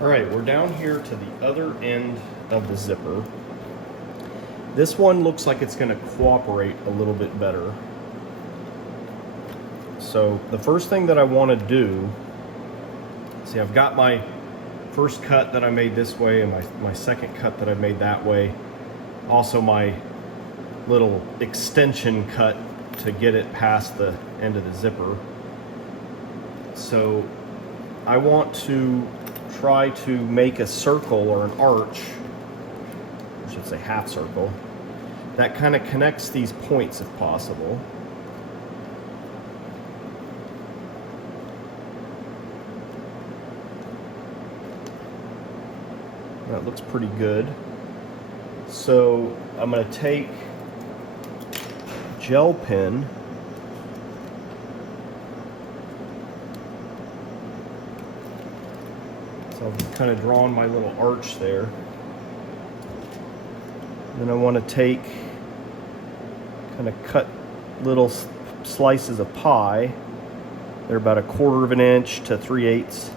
All right, we're down here to the other end of the zipper. This one looks like it's going to cooperate a little bit better. So the first thing that I want to do, see, I've got my first cut that I made this way and my second cut that I made that way. Also my little extension cut to get it past the end of the zipper. So I want to try to make a circle or an arch, I should say half circle, that kind of connects these points if possible. That looks pretty good. So I'm going to take gel pen, so I've kind of drawn my little arch there. Then I want to take, kind of cut little slices of pie. They're about 1/4 of an inch to 3/8.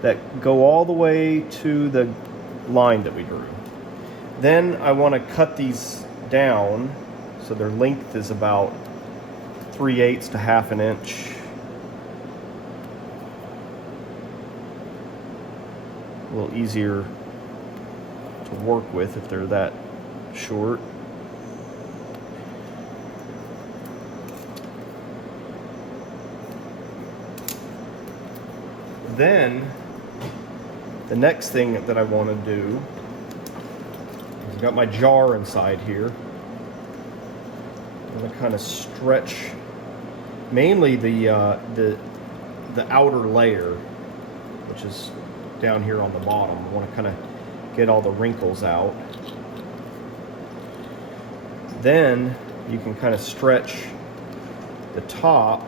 That go all the way to the line that we drew. Then I want to cut these down so their length is about 3/8 to 1/2 inch. A little easier to work with if they're that short. Then the next thing that I want to do, I've got my jar inside here. I'm going to kind of stretch mainly the outer layer, which is down here on the bottom. I want to kind of get all the wrinkles out. Then you can kind of stretch the top.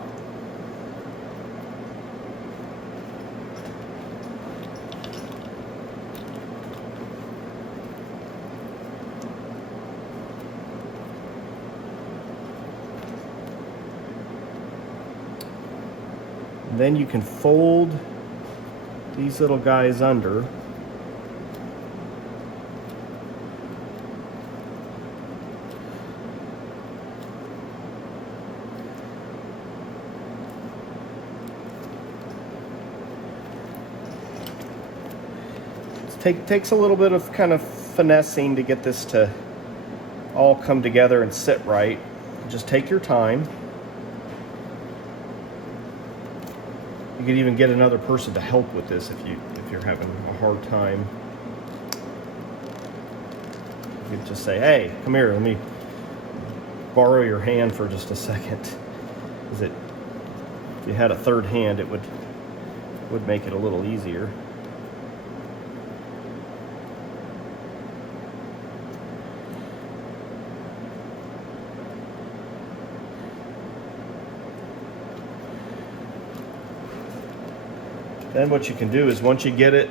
Then you can fold these little guys under. It takes a little bit of kind of finessing to get this to all come together and sit right. Just take your time. You could even get another person to help with this if you're having a hard time. You could just say, "Hey, come here, let me borrow your hand for just a second." Because if you had a third hand, it would make it a little easier. Then what you can do is once you get it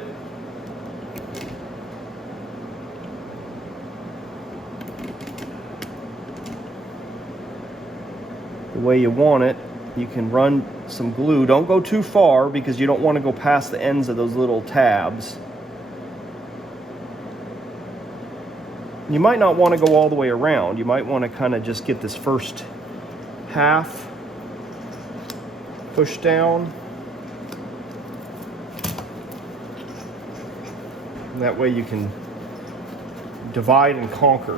the way you want it, you can run some glue. Don't go too far because you don't want to go past the ends of those little tabs. You might not want to go all the way around. You might want to kind of just get this first half pushed down. That way you can divide and conquer.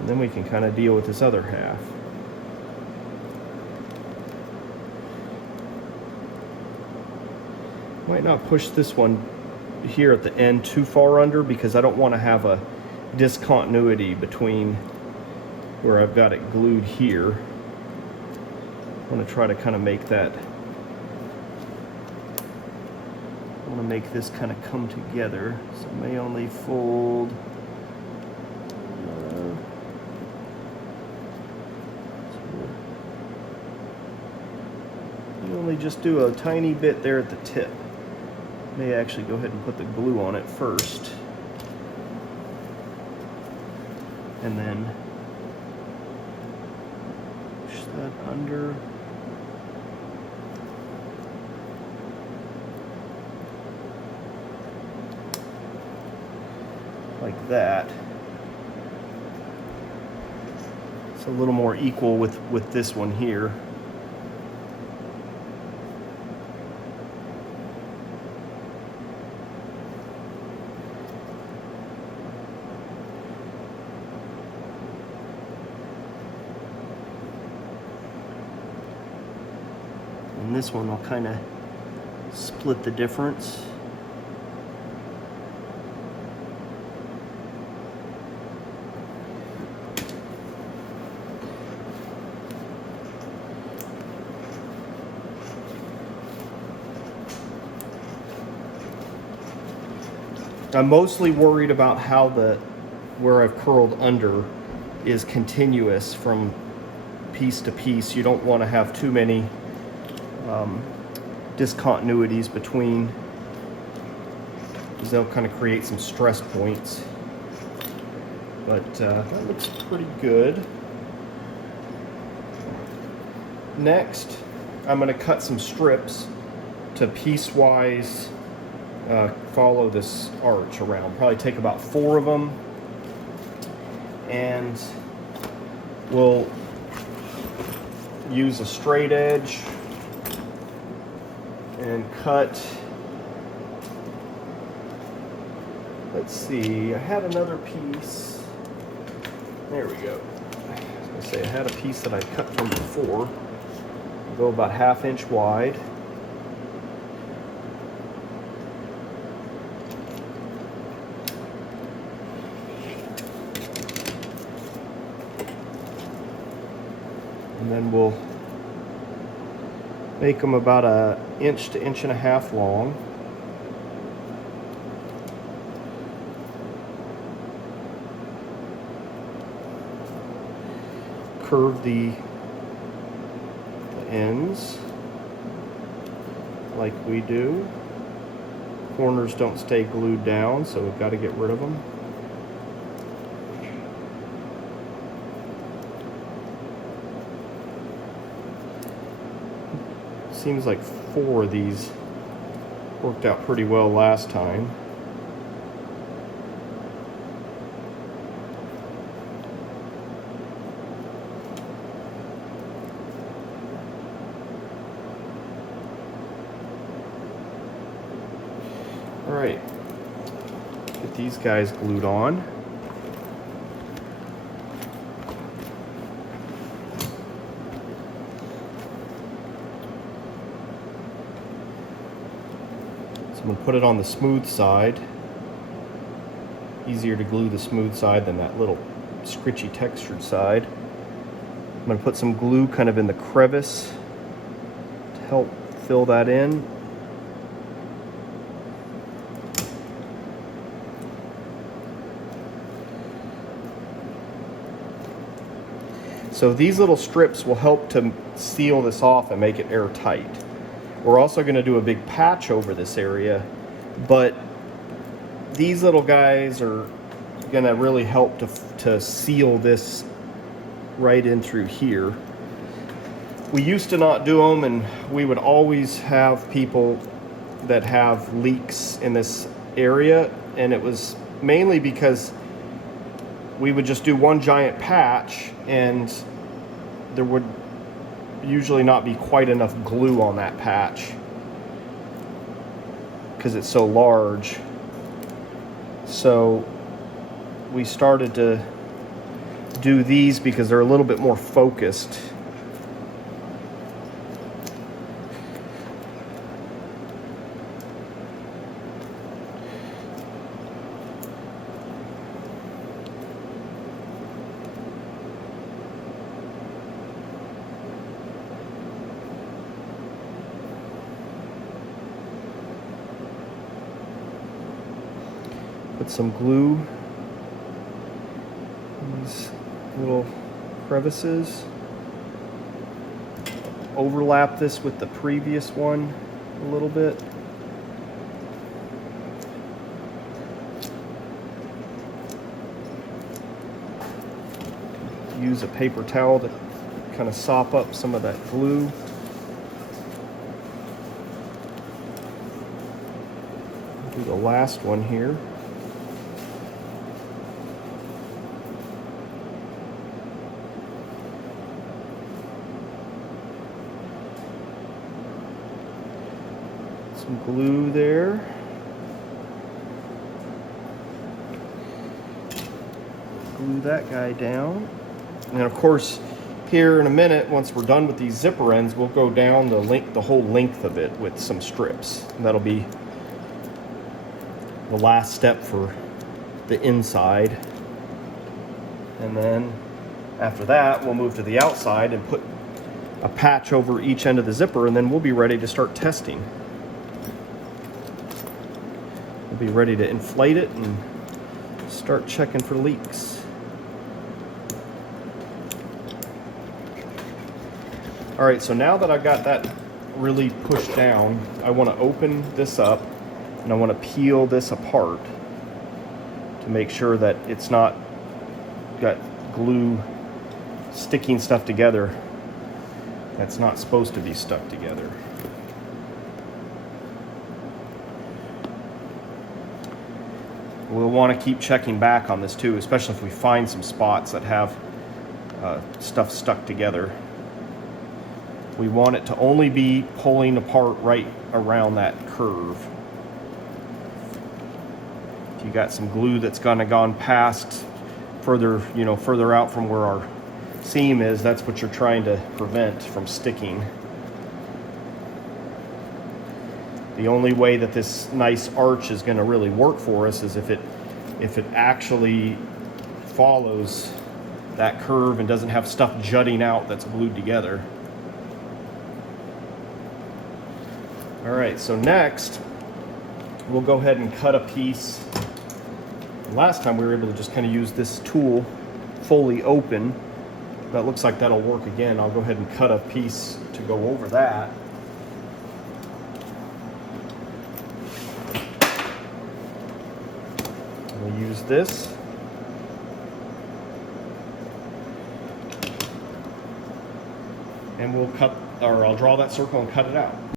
And then we can kind of deal with this other half. Might not push this one here at the end too far under because I don't want to have a discontinuity between where I've got it glued here. I want to try to kind of make that, I want to make this kind of come together. So I may only fold You only just do a tiny bit there at the tip. May actually go ahead and put the glue on it first. And then push that under. Like that. It's a little more equal with this one here. And this one will kind of split the difference. I'm mostly worried about how where I've curled under is continuous from piece to piece. You don't want to have too many discontinuities between, because they'll kind of create some stress points. But that looks pretty good. Next, I'm going to cut some strips to piecewise follow this arch around. Probably take about 4 of them, and we'll use a straight edge and cut. Let's see, I had another piece. There we go. I was going to say I had a piece that I cut from before. I'll go about 1/2 inch wide. And then we'll make them about 1 inch to 1.5 inches long. Curve the ends like we do. Corners don't stay glued down, so we've got to get rid of them. Seems like 4 of these worked out pretty well last time. All right, get these guys glued on. I'm going to put it on the smooth side. Easier to glue the smooth side than that little scritchy textured side. I'm going to put some glue kind of in the crevice to help fill that in. So these little strips will help to seal this off and make it airtight. We're also going to do a big patch over this area, but these little guys are going to really help to seal this right in through here. We used to not do them, and we would always have people that have leaks in this area, and it was mainly because we would just do one giant patch and there would usually not be quite enough glue on that patch because it's so large. So we started to do these because they're a little bit more focused. Put some glue in these little crevices. overlap this with the previous one a little bit. Use a paper towel to kind of sop up some of that glue. Do the last one here. Some glue there. Glue that guy down. And of course, here in a minute, once we're done with these zipper ends, we'll go down the whole length of it with some strips. And that'll be the last step for the inside. And then after that, we'll move to the outside and put a patch over each end of the zipper, and then we'll be ready to start testing. We'll be ready to inflate it and start checking for leaks. All right, so now that I've got that really pushed down, I want to open this up and I want to peel this apart to make sure that it's not got glue sticking stuff together that's not supposed to be stuck together. We'll want to keep checking back on this too, especially if we find some spots that have stuff stuck together. We want it to only be pulling apart right around that curve. If you got some glue that's gone past further, further out from where our seam is, that's what you're trying to prevent from sticking. The only way that this nice arch is going to really work for us is if it actually follows that curve and doesn't have stuff jutting out that's glued together. All right, so next we'll go ahead and cut a piece. Last time we were able to just kind of use this tool fully open. That looks like that'll work again. I'll go ahead and cut a piece to go over that. We'll use this. And we'll cut, or I'll draw that circle and cut it out.